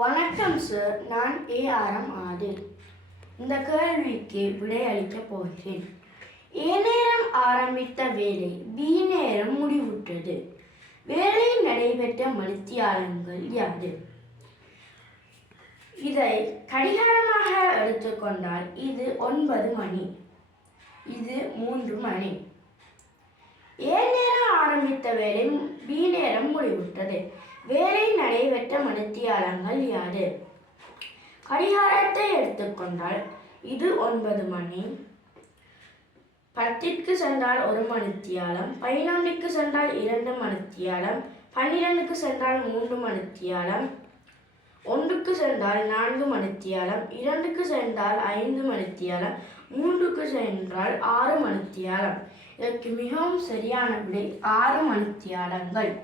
வணக்கம் சார், நான் ஏஆர்எம் ஆதில். இந்த கேள்விக்கு விடையளிக்கப் போகிறேன். ஏ நேரம் ஆரம்பித்த வேலை பி நேரம் முடிவுற்றது. வேலை நடைபெற்ற மணித்தியாலங்கள் யாது? இதை கடிகாரமாக எடுத்துக்கொண்டால் இது 9 மணி, இது 3 மணி. ஏ நேரம் ஆரம்பித்த வேலை பி நேரம் முடிவுற்றது. வேலை நடைபெற்ற மணித்தியாலங்கள் யாது? கடிகாரத்தை எடுத்துக்கொண்டால் இது 9 மணி. 10க்கு சென்றால் 1 மணித்தியாலம், 11க்கு சென்றால் 2 மணித்தியாலம், 12க்கு சென்றால் 3 மணித்தியாலம், 1க்கு சென்றால் 4 மணித்தியாலம், 2க்கு சென்றால் 5 மணித்தியாலம், 3க்கு சென்றால் 6 மணித்தியாலம். இதற்கு மிகவும் சரியான விடை 6 மணித்தியாலங்கள்.